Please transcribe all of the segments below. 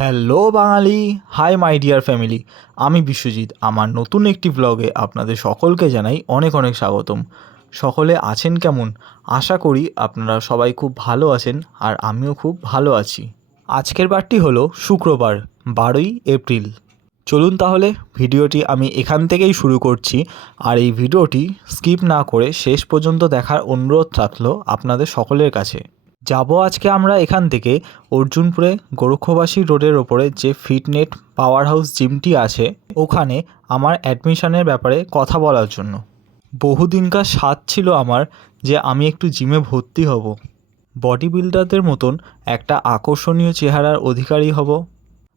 Hello Bangali, hi my dear family. আমি বিশ্বজিৎ, আমার নতুন একটি ব্লগে আপনাদের সকলকে জানাই অনেক অনেক স্বাগতম। সকলে আছেন কেমন? আশা করি আপনারা সবাই খুব ভালো আছেন আর আমিও খুব ভালো আছি। আজকের বারটি হলো শুক্রবার, বারোই এপ্রিল। চলুন তাহলে ভিডিওটি আমি এখান থেকেই শুরু করছি আর এই ভিডিওটি স্কিপ না করে শেষ পর্যন্ত দেখার অনুরোধ থাকল আপনাদের সকলের কাছে। যাব আজকে আমরা এখান থেকে অর্জুনপুরে গোরক্ষবাসী রোডের ওপরে যে ফিটনেট পাওয়ার হাউস জিমটি আছে, ওখানে আমার অ্যাডমিশনের ব্যাপারে কথা বলার জন্য। বহুদিনকার স্বাদ ছিল আমার যে আমি একটু জিমে ভর্তি হব। বডি বিল্ডারদের মতন একটা আকর্ষণীয় চেহারার অধিকারী হব।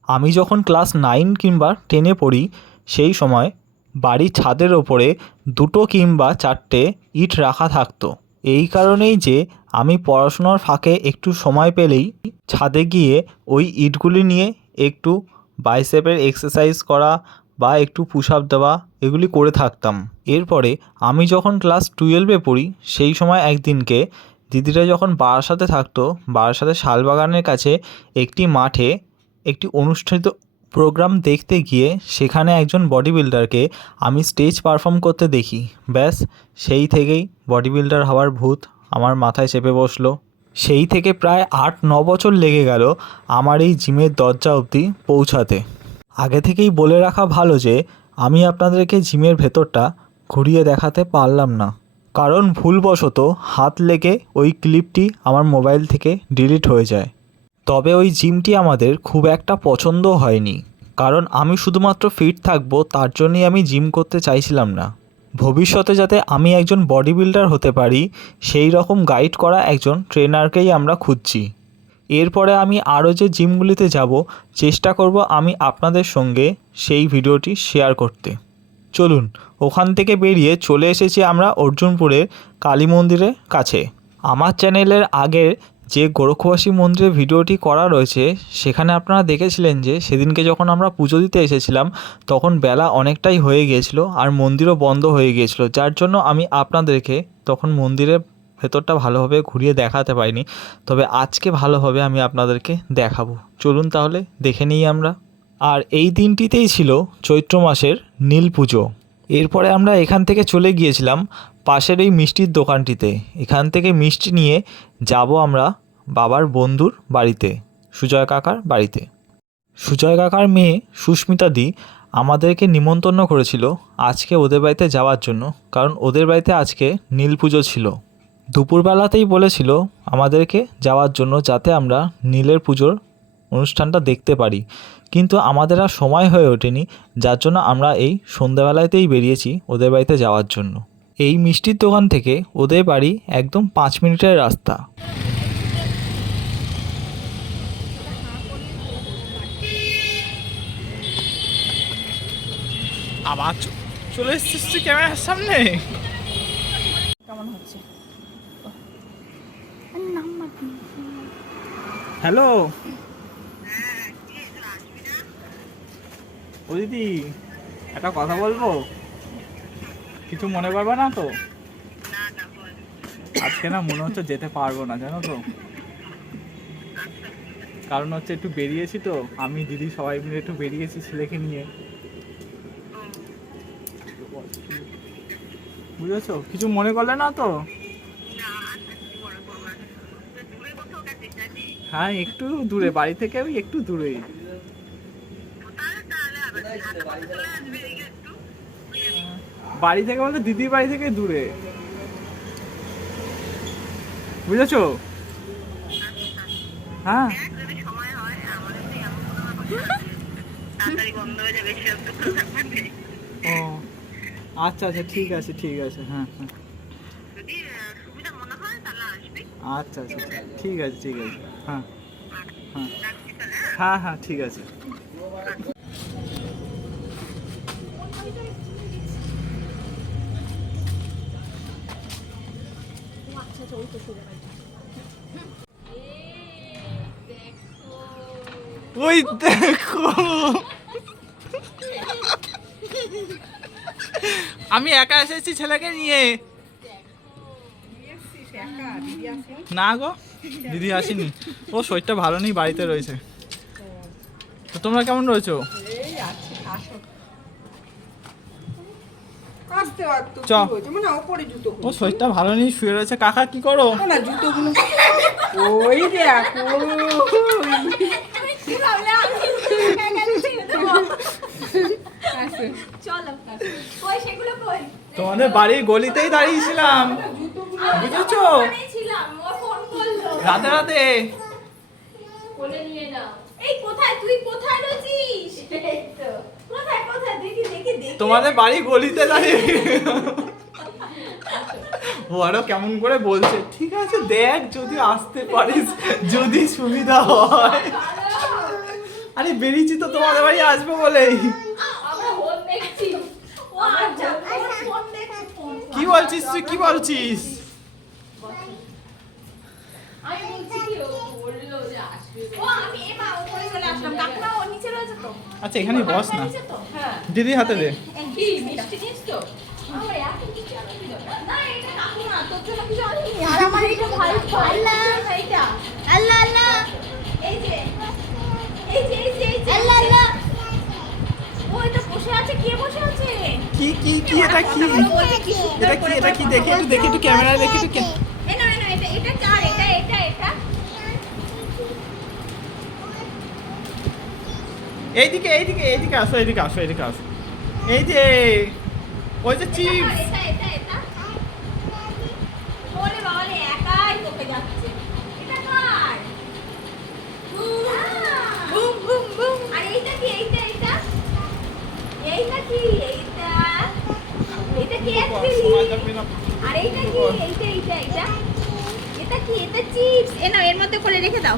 আমি যখন ক্লাস নাইন কিংবা টেনে পড়ি, সেই সময় বাড়ির ছাদের ওপরে দুটো কিংবা চারটে ইট রাখা থাকতো। এই কারণেই যে আমি পড়াশোনার ফাঁকে একটু সময় পেলেই ছাদে গিয়ে ওই ইটগুলি নিয়ে একটু বাইসেপের এক্সারসাইজ করা বা একটু পুশ আপ দেওয়া এগুলি করে থাকতাম। এরপরে আমি যখন ক্লাস টুয়েলভে পড়ি, সেই সময় একদিনকে দিদিরা যখন বারাসাতে থাকতো বারাসাতে শালবাগানের কাছে একটি মাঠে একটি অনুষ্ঠিত প্রোগ্রাম দেখতে গিয়ে সেখানে একজন বডি বিল্ডারকে আমি স্টেজ পারফর্ম করতে দেখি। ব্যাস, সেই থেকেই বডি বিল্ডার হওয়ার ভূত আমার মাথায় চেপে বসল। সেই থেকে প্রায় আট, ন বছর লেগে গেল আমার এই জিমের দরজা অবধি পৌঁছাতে। আগে থেকেই বলে রাখা ভালো যে, আমি আপনাদেরকে জিমের ভেতরটা ঘুরিয়ে দেখাতে পারলাম না। কারণ ভুলবশত হাত লেগে ওই ক্লিপটি আমার মোবাইল থেকে ডিলিট হয়ে যায়। তবে ওই জিমটি আমাদের খুব একটা পছন্দ হয়নি। কারণ আমি শুধুমাত্র ফিট থাকব, তার জন্যই আমি জিম করতে চাইছিলাম না। ভবিষ্যতে যাতে আমি একজন বডি বিল্ডার হতে পারি, সেই রকম গাইড করা একজন ট্রেনারকেই আমরা খুঁজছি। এরপরে আমি আরও যে জিমগুলিতে যাব, চেষ্টা করব আমি আপনাদের সঙ্গে সেই ভিডিওটি শেয়ার করতে। চলুন, ওখান থেকে বেরিয়ে চলে এসেছি আমরা অর্জুনপুরের কালী মন্দিরের কাছে। আমার চ্যানেলের আগের যে গোরক্ষবাসী মন্দিরের ভিডিওটি করা রয়েছে, সেখানে আপনারা দেখেছিলেন যে সেদিনকে যখন আমরা পুজো দিতে এসেছিলাম, তখন বেলা অনেকটাই হয়ে গিয়েছিল আর মন্দিরও বন্ধ হয়ে গিয়েছিল। যার জন্য আমি আপনাদেরকে তখন মন্দিরের ভেতরটা ভালোভাবে ঘুরিয়ে দেখাতে পারিনি। তবে আজকে ভালোভাবে আমি আপনাদেরকে দেখাবো। চলুন তাহলে দেখে নিই আমরা। আর এই দিনটিতেই ছিল চৈত্র মাসের নীল পুজো। এরপরে আমরা এখান থেকে চলে গিয়েছিলাম পাশের এই মিষ্টির দোকানটিতে। এখান থেকে মিষ্টি নিয়ে যাব আমরা বাবার বন্ধুর বাড়িতে, সুজয় কাকার বাড়িতে। সুজয় কাকার মেয়ে সুস্মিতা দি আমাদেরকে নিমন্ত্রণ করেছিল আজকে ওদের বাড়িতে যাওয়ার জন্য, কারণ ওদের বাড়িতে আজকে নীল পুজো ছিল। দুপুরবেলাতেই বলেছিল আমাদেরকে যাওয়ার জন্য যাতে আমরা নীলের পুজোর অনুষ্ঠানটা দেখতে পারি। কিন্তু আমাদের আর সময় হয়ে ওঠেনি যার জন্য আমরা এই সন্ধ্যাবেলাতেই বেরিয়েছি ওদের বাড়িতে যাওয়ার জন্য। এই মিষ্টির দোকান থেকে ওদের বাড়ি একদম পাঁচ মিনিটের রাস্তা। আবার চলে এসেছিস তুই ক্যামেরার সামনে? কেমন হচ্ছে? হ্যালো? ও দিদি, একটা কথা বলব? কিছু মনে করবে না তো? আজকে না মনে হচ্ছে যেতে পারব না, জানো তো? কারণ হচ্ছে একটু বেরিয়েছি তো, আমি, দিদি সবাই মিলে একটু বেরিয়েছি ছেলেকে নিয়ে। বুঝেছ? কিছু মনে করলে না তো? হ্যাঁ একটু দূরে, বাড়ি থেকে একটু দূরে বাড়ি থেকে বলতে দিদির বাড়ি থেকে দূরে। বুঝেছ? হ্যাঁ। ও আচ্ছা আচ্ছা ঠিক আছে ঠিক আছে হ্যাঁ হ্যাঁ। আচ্ছা আচ্ছা ঠিক আছে ঠিক আছে হ্যাঁ হ্যাঁ। হ্যাঁ হ্যাঁ ঠিক আছে। ওই দেখো। আমি একা এসেছি ছেলেকে নিয়ে। না গো, দিদি আসেনি। ও শরীরটা ভালো নেই, বাড়িতে রয়েছে। তো তোমরা কেমন রয়েছো? চ। হয়েছে মানে ওপরে জুতো ও শরীরটা ভালো নেই শুয়ে রয়েছে। কাকা কি করো? না জুতোগুলো ওই দেখো। চলো কই সেগুলো কই? তোমাদের বাড়ির গলিতেই দাঁড়িয়েছিলাম। বুঝেছ? রাতে রাতে। কোলে নিয়ে নাও এই কোথায়? তুই কোথায় রয়েছিস? এই তো। কোথায় কোথায়? দেখি দেখি দেখি। তোমাদের বাড়ি গলিতে দাঁড়িয়ে। ও আরও কেমন করে বলছে ঠিক আছে দেখ যদি আসতে পারিস যদি সুবিধা হয়। আরে বেরিয়েছি তো তোমাদের বাড়ি আসব বলেই। আচ্ছা কি বলছিস তুই? কি বলছিস? আমি বলছি আচ্ছা এখানে বস না। তো। হ্যাঁ। দিদি হাতে দে। কি কে বসে আছে? কি কি কি এটা কি? এটা কি? এটা কি? দেখি একটু দেখি একটু ক্যামেরায় দেখি একটু কে- এ না না এটা এটা কার এটা এটা এটা এইদিকে এইদিকে এইদিকে আসো এইদিকে আসো এইদিকে আসো। এই যে ওই যে চিপস। এটা এটা এটা। ওরে বাবা একাই তোকে যাচ্ছে। এটা কার? বুম বুম বুম আর এইটা কি এইটা এইটা? এইটা কি এইটা? এটা কি আর এইটা কি এইটা এইটা এইটা? এটা কি এটা চিপস? এ নাও এর মধ্যে করে রেখে দাও।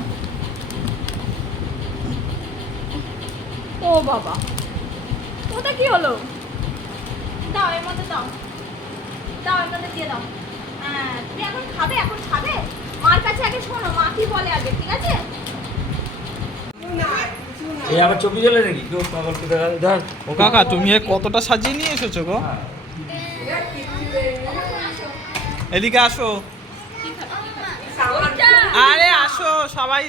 ও বাবা। ওটা কি হলো? দাও এর মধ্যে দাও। দাও এর মধ্যে দিয়ে দাও। হ্যাঁ তুমি এখন খাবে এখন খাবে? মার কাছে আগে শোনো মা কি বলে আগে ঠিক আছে? এই আবার চোখে জ্বলে নাকি? কেউ পাগল ধর। ও কাকা তুমি এ কতটা সাজিয়ে নিয়ে এসেছ গো? এদিকে আসো। আরে আসো সবাই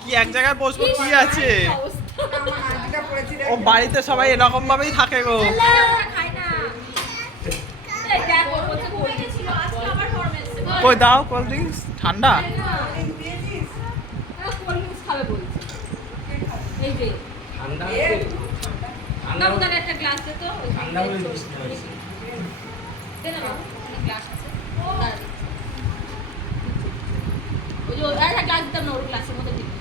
কি এক জায়গায় বসবো? কি আছে? ও বাড়িতে সবাই এরকম ভাবেই থাকে গো। কই দাও কোল্ড ড্রিঙ্কস ঠান্ডা একটা একটা দিতাম না, ওর এর মধ্যে।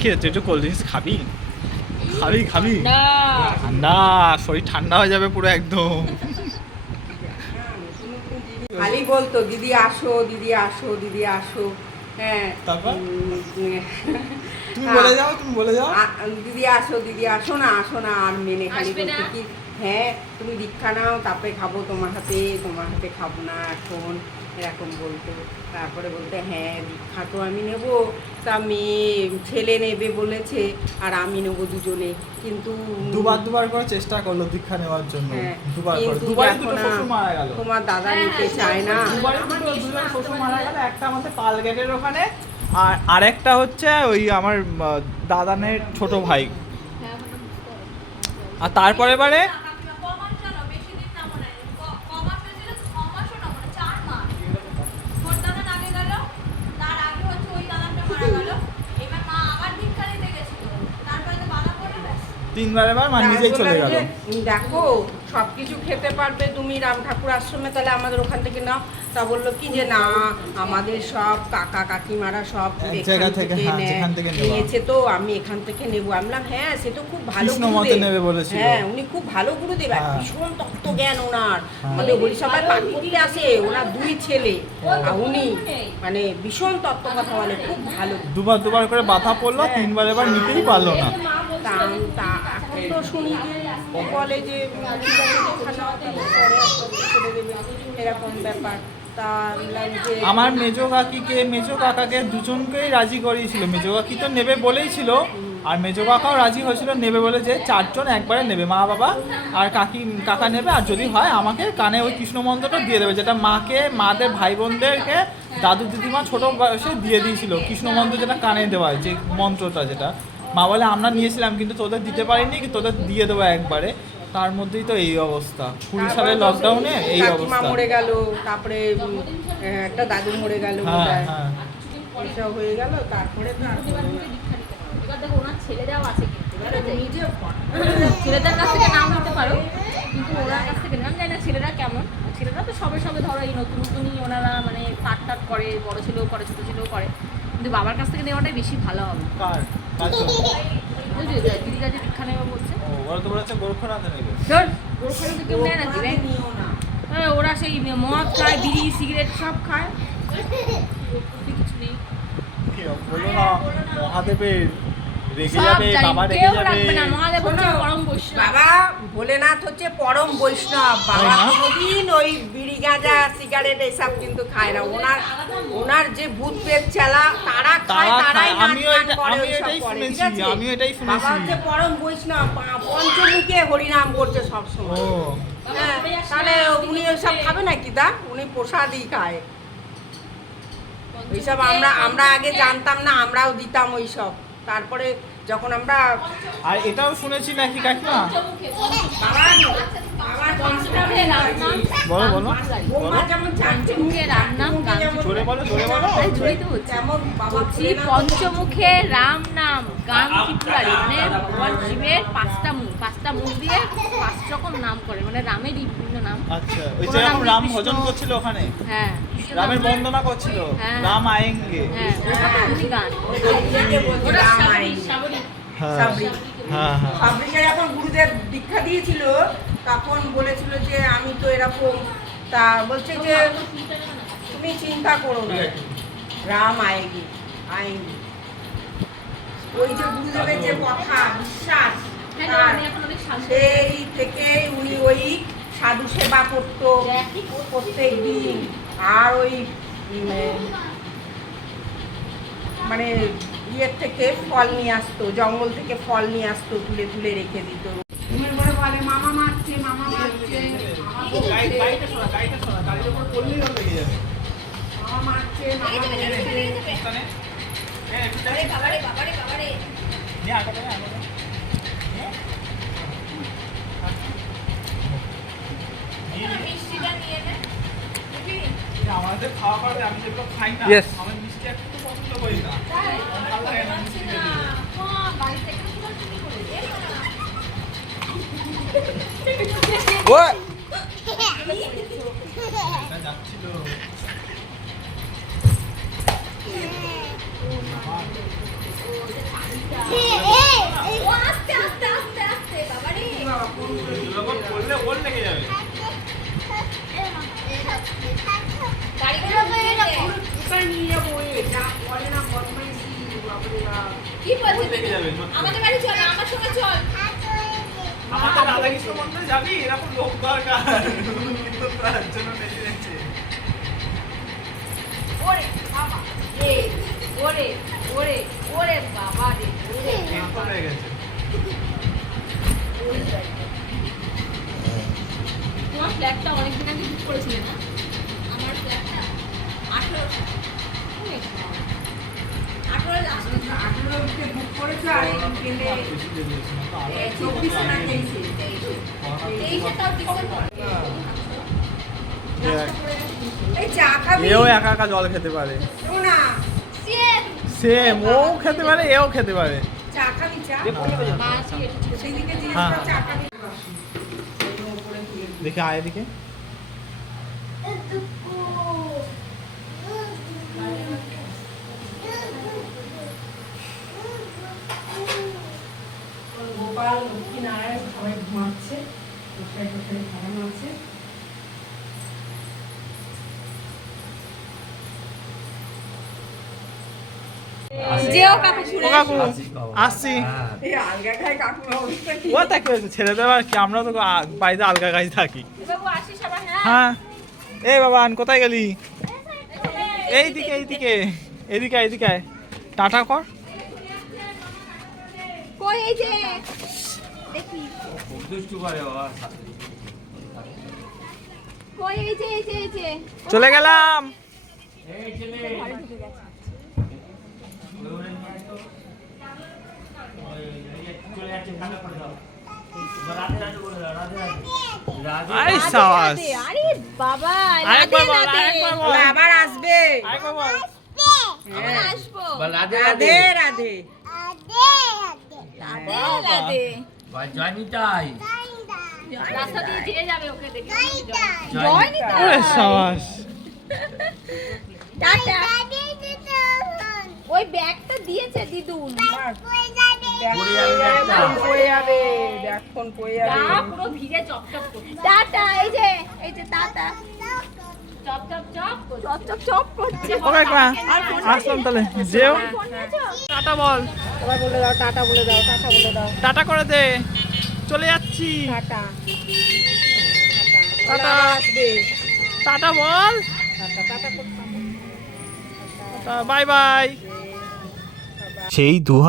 কি তুই একটু কোল্ড ড্রিঙ্কস খাবি? খাবি খাবি? না। ঠান্ডা শরীর ঠান্ডা হয়ে যাবে পুরো একদম। খালি বলতো দিদি আসো দিদি আসো দিদি আসো। হ্যাঁ। তারপর? তুমি হ্যাঁ। বলে যাও তুমি বলে যাও। দিদি আসো দিদি আসো না আসো না আর মেনে খালি কি? হ্যাঁ তুমি দীক্ষা নাও তারপরে খাব তোমার হাতে তোমার হাতে খাব না এখন এরকম বলতো। তারপরে বলতে হ্যাঁ দীক্ষা তো আমি নেব। তা মেয়ে ছেলে নেবে বলেছে আর আমি নেব দুজনে। কিন্তু দুবার দুবার করে চেষ্টা করল দীক্ষা নেওয়ার জন্য। হ্যাঁ, দুবার শ্বশুর মারা গেল। তোমার দাদা হ্যাঁ, নিতে হ্যাঁ, চায় না। দুজন শ্বশুর মারা গেল একটা আমাদের পাল গেটের ওখানে আর আরেকটা হচ্ছে ওই আমার দাদানের ছোট ভাই। আর তারপরে বারে কাকিমা, ক মাস জানো? বেশি দিন না মনে হয়। ক- ক মাস হয়েছিল? ছ মাসও না মনে হয়, চার মাস। তোর দাদা আগে গেল, তার আগে হচ্ছে ওই দাদাটা মারা গেল। এবার মা আবার দীক্ষা নিতে গেছিল। তারপরে তো বাধা পড়ে ব্যাস। তিনবার এবার মা নিজেই চলে গেল। দেখো সব কিছু খেতে পারবে তুমি রাম ঠাকুর আশ্রমে তাহলে আমাদের ওখান থেকে নাও। তা বলল কি যে না আমাদের সব কাকা কাকিমারা সব জায়গা থেকে, হ্যাঁ, থেকে নিয়েছে তো আমি এখান থেকে নেব। আমি বললাম হ্যাঁ সে তো খুব ভালো মতে নেবে বলেছিল। হ্যাঁ উনি খুব ভালো গুরুদেব হ্যাঁ। ভীষণ তত্ত্ব জ্ঞান ওনার। আমাদের হরিসভায় পাঠ করতে আসে ওনার দুই ছেলে আর উনি মানে ভীষণ তত্ত্ব কথা বলে খুব ভালো। দুবার দুবার করে বাধা পড়ল। তিনবার এবার নিতেই পারল না। তা তা এখন তো শুনি যে বলে যে। এরকম ব্যাপার আমার মেজো কাকিকে, মেজো কাকাকে দুজনকেই রাজি করিয়েছিল মেজো কাকি তো নেবে বলেই ছিল, আর মেজো কাকাও রাজি হয়েছিল, নেবে বলে যে চারজন একবারে নেবে, মা বাবা আর কাকি, কাকা নেবে, আর যদি হয় আমাকে কানে ওই কৃষ্ণ মন্ত্রটা দিয়ে দেবে, যেটা মাকে, মাদের ভাই বোনদেরকে দাদু দিদিমা ছোট বয়সে দিয়ে দিয়েছিল কৃষ্ণ মন্ত্র যেটা কানে দেওয়া হয়, যে মন্ত্রটা যেটা মা বলে আমরা নিয়েছিলাম কিন্তু তোদের দিতে পারিনি কি তোদের দিয়ে দেবো একবারে। তার মধ্যেই তো এই অবস্থা। কুড়ি সালের লকডাউনে এই অবস্থা। মরে গেল তারপরে একটা দাদু মরে গেল হ্যাঁ হ্যাঁ। হয়ে গেল তারপরে তো। এবার দেখো ওনার ছেলেরাও আছে কিন্তু। আছে? ছেলেদের কাছ থেকে নাম নিতে পারো কিন্তু ওনার কাছ থেকে নাম জানি না ছেলেরা কেমন। ছেলেরা তো সবে সবে ধরো এই নতুন নতুনই ওনারা মানে পাট টাট করে বড় ছেলেও করে ছোটো ছেলেও করে। কিন্তু বাবার কাছ থেকে নেওয়াটাই বেশি ভালো হবে। ওরা সেই মদ খায় বিড়ি সিগারেট সব খায় কিছু নেই বলো না মহাদেবের রেগে যাবে বাবা রেগে কেউ যাবে। রাখবে না মহাদেব হচ্ছে পরম বৈষ্ণব। বাবা ভোলেনাথ হচ্ছে পরম বৈষ্ণব। বাবা তাই কোনোদিন ওই বিড়ি গাঁজা সিগারেট এসব কিন্তু খায় না। ওনার ওনার যে ভূত প্রেত চেলা তারা খায় তারাই আমিও গান এটা- করে আমিও ওইসব এটাই শুনেছি, আমিও এটাই শুনেছি। বাবা হচ্ছে পরম বৈষ্ণব পঞ্চমুখে হরিনাম করছে সবসময়। হ্যাঁ, তাহলে উনি ওইসব খাবে নাকি দা উনি প্রসাদই খায়। ওইসব আমরা আমরা আগে জানতাম না আমরাও দিতাম ওইসব। তারপরে যখন আমরা আর এটাও শুনেছি নাকি কাকিমা? বাবার বাবার পঞ্চমুখে রাম নাম, বলো, বলো। পঞ্চমুখে রাম নাম গান জোরে বলো জোরে বলো। আরে জোরেই তো বলছি। পঞ্চমুখে রাম নাম গান ত্রিপুরারি মানে ভগবান শিবের পাঁচটা মুখ পাঁচটা মুখ দিয়ে পাঁচ রকম নাম করে মানে রামেরই বিভিন্ন নাম। আচ্ছা ওই যে রাম ভজন করছিল ওখানে? হ্যাঁ রামের বন্দনা করছিল হ্যাঁ। রাম আয়েঙ্গে। হ্যাঁ এমনি গান। ওটা সাবরি, সাবরি। হ্যাঁ হ্যাঁ হ্যাঁ। সাবরিকে গুরুদেব দীক্ষা দিয়েছিল। তখন বলেছিল যে আমি তো এরকম তা বলছে যে তুমি চিন্তা করো না। রাম আয়েগি আয়েঙ্গি ওই যে গুরুদেবের যে কথা বিশ্বাস হ্যাঁ, সেই থেকে উনি ওই সাধু সেবা করতো প্রত্যেক দিন। আর ওই মানে ইয়ের থেকে ফল নিয়ে আসতো জঙ্গল থেকে ফল নিয়ে আসতো তুলে তুলে রেখে দিত। ঘুমের ঘরে বলে মামা মারছে মামা মারছে মামা গাড়ি- বলছে, গাড়িটা সরা, গাড়িটা সরা, উপর ওর লেগে যাবে। মারছে মামা? হ্যাঁ, বাবারে বাবারে বাবারে বাবারে। নিয়ে আটা করে, আটা মিষ্টিটা নিয়ে নে? আমাদের খাওয়া খাওয়াতে আমি যেগুলো খাই না. আমার মিষ্টি একটু পছন্দ করি না। ভালো লাগে না মিষ্টি খেতে। কি বলছিস। আমাদের বাড়ি চল আমার সঙ্গে চল আমাদের রাধাকৃষ্ণ মন্দিরে যাবি? এরকম লোক দরকার। তার জন্য বেশি নিচ্ছে ওরে বাবা রে ওরে ওরে ওরে বাবা রে ওরে বাবা। হয়ে গেছে। তোমার ফ্ল্যাটটা অনেকদিন আগে বুক করেছিলে না? আমার ফ্ল্যাটটা আঠেরো এও একা একা জল খেতে পারে। সেম ও খেতে পারে এও খেতে পারে। চা খাবি চা মাছি এসেছিল সেদিকে জিজ্ঞেস হ্যাঁ, কর, চা হ্যাঁ। খাবি উপরে তুলে দিই। দেখে আয় এদিকে গোপাল লক্ষ্মী নারায়ণ সবাই ঘুমাচ্ছে কোথায় কোথায় ঘুমানো আছে যেও কাকু শুনে ও কাকু আসিস বাবা। আসছি হ্যাঁ। এই আলগা খায় কাকুর ও তাকে হয়েছে ছেড়ে দেওয়ার কি আমরা তো বাড়িতে আলগা গাছ থাকি। বাবু হ্যাঁ। হ্যাঁ। এই বাবান কোথায় গেলি? এইদিকে এইদিকে এদিকে এদিকে টাটা কর। কই এই যে? চলে গেলাম। আবার আসবে। বল। রাধে। রাধে রাধে। রাধে রাধে। রাধে জয়নি তাই? রাস্তা দিয়ে যেয়ে যাবে ওকে দেখে। জয়নি জয়নি তো ওরে সাবাস। টাটা। ওই ব্যাগটা দিয়েছে দিদুন। টাটা এই যে এই যে টাটা। আসলাম তাহলে। যেও। টাটা বল। সবাই বলে দাও টাটা বলে দাও টাটা বলে দাও। টাটা করে দে। চলে যাচ্ছি। Ta ta. Ta ta. Ta ta ta ta বল। Ta ta ta ta bye bye. সেই দু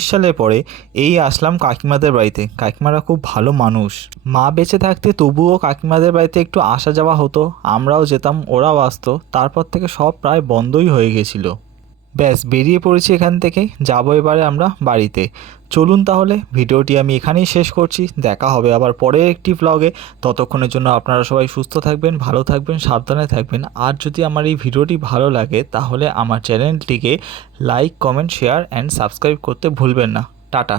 সালে পরে এই আসলাম কাকিমাদের বাড়িতে। কাকিমারা খুব ভালো মানুষ। মা বেঁচে থাকতে তবুও কাকিমাদের বাড়িতে একটু আসা যাওয়া হতো। আমরাও যেতাম, ওরাও আসতো। তারপর থেকে সব প্রায় বন্ধই হয়ে গেছিল। ব্যাস, বেরিয়ে পড়েছি এখান থেকে। যাব এবারে আমরা বাড়িতে। চলুন তাহলে, ভিডিওটি আমি এখানেই শেষ করছি। দেখা হবে আবার পরের একটি ব্লগে ততক্ষণের জন্য আপনারা সবাই সুস্থ থাকবেন, ভালো থাকবেন, সাবধানে থাকবেন। আর যদি আমার এই ভিডিওটি ভালো লাগে, তাহলে আমার চ্যানেলটিকে like comment share and subscribe করতে ভুলবেন না। টাটা।